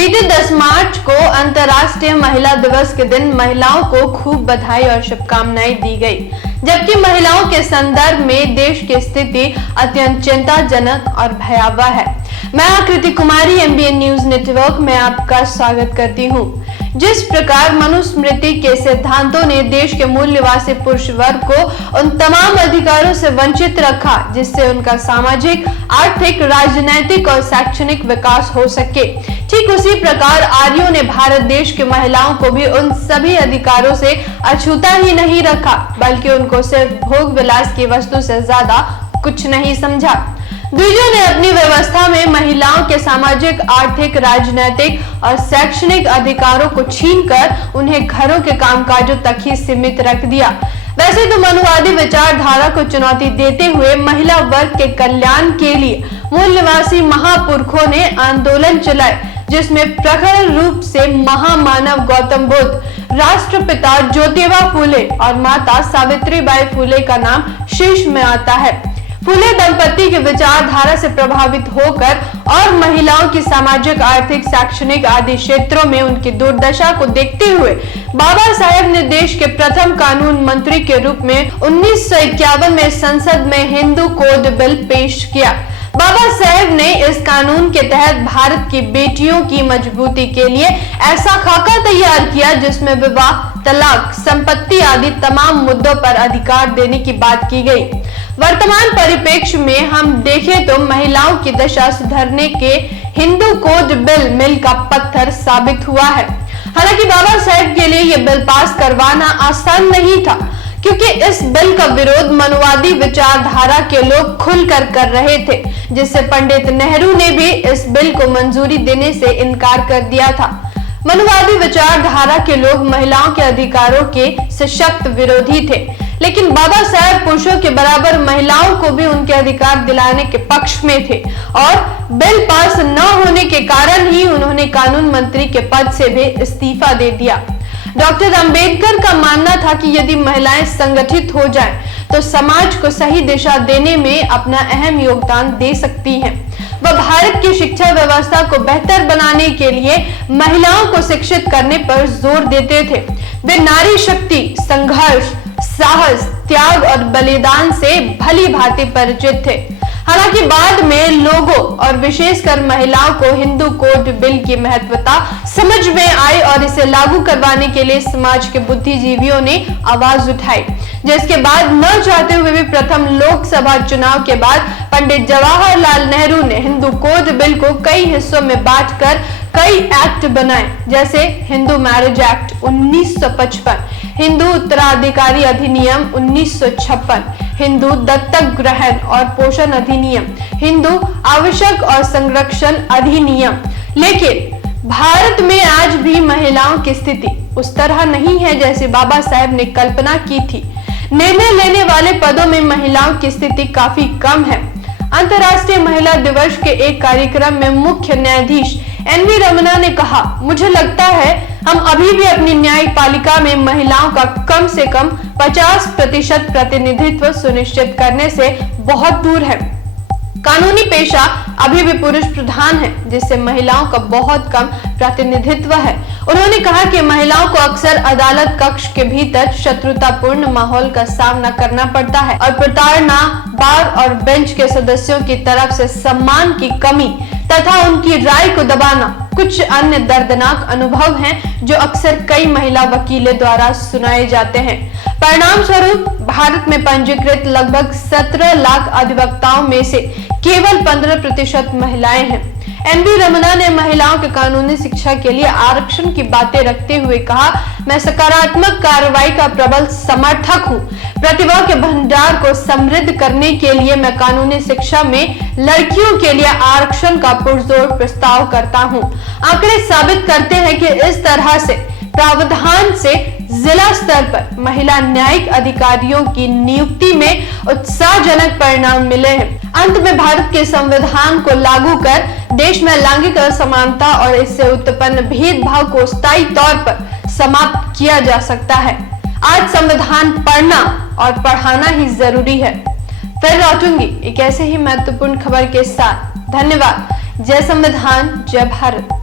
बीते 10 मार्च को अंतर्राष्ट्रीय महिला दिवस के दिन महिलाओं को खूब बधाई और शुभकामनाएं दी गई, जबकि महिलाओं के संदर्भ में देश की स्थिति अत्यंत चिंताजनक और भयावह है। मैं आकृति कुमारी MBN न्यूज नेटवर्क में आपका स्वागत करती हूं। जिस प्रकार मनुस्मृति के सिद्धांतों ने देश के मूल निवासी पुरुष वर्ग को उन तमाम अधिकारों से वंचित रखा जिससे उनका सामाजिक, आर्थिक, राजनैतिक और शैक्षणिक विकास हो सके, ठीक उसी प्रकार आर्यों ने भारत देश की महिलाओं को भी उन सभी अधिकारों से अछूता ही नहीं रखा, बल्कि उनको सिर्फ भोग विलास की वस्तु से ज्यादा कुछ नहीं समझा। द्विजों ने अपनी व्यवस्था में महिलाओं के सामाजिक, आर्थिक, राजनैतिक और शैक्षणिक अधिकारों को छीनकर उन्हें घरों के कामकाजों तक ही सीमित रख दिया। वैसे तो मनुवादी विचारधारा को चुनौती देते हुए महिला वर्ग के कल्याण के लिए मूल निवासी महापुरुषों ने आंदोलन चलाए, जिसमें प्रखर रूप से महामानव गौतम बुद्ध, राष्ट्रपिता ज्योतिबा फूले और माता सावित्रीबाई फूले का नाम शीर्ष में आता है। फूले दंपति के विचारधारा से प्रभावित होकर और महिलाओं की सामाजिक, आर्थिक, शैक्षणिक आदि क्षेत्रों में उनकी दुर्दशा को देखते हुए बाबा साहेब ने देश के प्रथम कानून मंत्री के रूप में 1951 में संसद में हिंदू कोड बिल पेश किया। बाबा साहेब ने इस कानून के तहत भारत की बेटियों की मजबूती के लिए ऐसा खाका तैयार किया जिसमें विवाह, तलाक, संपत्ति आदि तमाम मुद्दों पर अधिकार देने की बात की गई। वर्तमान परिप्रेक्ष्य में हम देखें तो महिलाओं की दशा सुधारने के हिंदू कोड बिल मील का पत्थर साबित हुआ है। हालांकि बाबा साहेब के लिए यह बिल पास करवाना आसान नहीं था, क्योंकि इस बिल का विरोध मनुवादी विचारधारा के लोग खुलकर कर रहे थे, जिससे पंडित नेहरू ने भी इस बिल को मंजूरी देने से इनकार कर दिया था। मनुवादी विचारधारा के लोग महिलाओं के अधिकारों के सशक्त विरोधी थे, लेकिन बाबा साहेब पुरुषों के बराबर महिलाओं को भी उनके अधिकार दिलाने के पक्ष में थे और बिल पास न होने के कारण ही उन्होंने कानून मंत्री के पद से भी इस्तीफा दे दिया। डॉक्टर अंबेडकर का मानना था कि यदि महिलाएं संगठित हो जाएं, तो समाज को सही दिशा देने में अपना अहम योगदान दे सकती हैं। वह भारत की शिक्षा व्यवस्था को बेहतर बनाने के लिए महिलाओं को शिक्षित करने पर जोर देते थे। वे नारी शक्ति, संघर्ष, साहस, त्याग और बलिदान से भली भांति परिचित थे। हालांकि बाद में लोगों और विशेषकर महिलाओं को हिंदू कोड बिल की महत्वता समझ में आई और इसे लागू करवाने के लिए समाज के बुद्धिजीवियों ने आवाज उठाई, जिसके बाद न चाहते हुए भी प्रथम लोकसभा चुनाव के बाद पंडित जवाहरलाल नेहरू ने हिंदू कोड बिल को कई हिस्सों में बांटकर कई एक्ट बनाए, जैसे हिंदू मैरिज एक्ट 1955, हिंदू उत्तराधिकारी अधिनियम 1956, हिंदू दत्तक ग्रहण और पोषण अधिनियम, हिंदू आवश्यक और संरक्षण अधिनियम। लेकिन भारत में आज भी महिलाओं की स्थिति उस तरह नहीं है जैसे बाबा साहेब ने कल्पना की थी। निर्णय लेने वाले पदों में महिलाओं की स्थिति काफी कम है। अंतर्राष्ट्रीय महिला दिवस के एक कार्यक्रम में मुख्य न्यायाधीश NV रमना ने कहा, मुझे लगता है हम अभी भी अपनी न्यायपालिका में महिलाओं का कम से कम 50% प्रतिनिधित्व सुनिश्चित करने से बहुत दूर है। कानूनी पेशा अभी भी पुरुष प्रधान है, जिससे महिलाओं का बहुत कम प्रतिनिधित्व है। उन्होंने कहा कि महिलाओं को अक्सर अदालत कक्ष के भीतर शत्रुतापूर्ण माहौल का सामना करना पड़ता है और प्रताड़ना, बार और बेंच के सदस्यों की तरफ से सम्मान की कमी तथा उनकी राय को दबाना कुछ अन्य दर्दनाक अनुभव हैं जो अक्सर कई महिला वकीलों द्वारा सुनाए जाते हैं। परिणाम स्वरूप भारत में पंजीकृत लगभग 17 लाख अधिवक्ताओं में से केवल 15% महिलाएं हैं। NV रमना ने महिलाओं के कानूनी शिक्षा के लिए आरक्षण की बातें रखते हुए कहा, मैं सकारात्मक कार्रवाई का प्रबल समर्थक हूँ। प्रतिभा के भंडार को समृद्ध करने के लिए मैं कानूनी शिक्षा में लड़कियों के लिए आरक्षण का पुरजोर प्रस्ताव करता हूँ। आंकड़े साबित करते हैं कि इस तरह से प्रावधान से जिला स्तर पर महिला न्यायिक अधिकारियों की नियुक्ति में उत्साहजनक परिणाम मिले हैं। अंत में भारत के संविधान को लागू कर देश में लैंगिक असमानता और इससे उत्पन्न भेदभाव को स्थायी तौर पर समाप्त किया जा सकता है। आज संविधान पढ़ना और पढ़ाना ही जरूरी है। फिर लौटूंगी एक ऐसे ही महत्वपूर्ण खबर के साथ। धन्यवाद। जय संविधान, जय भारत।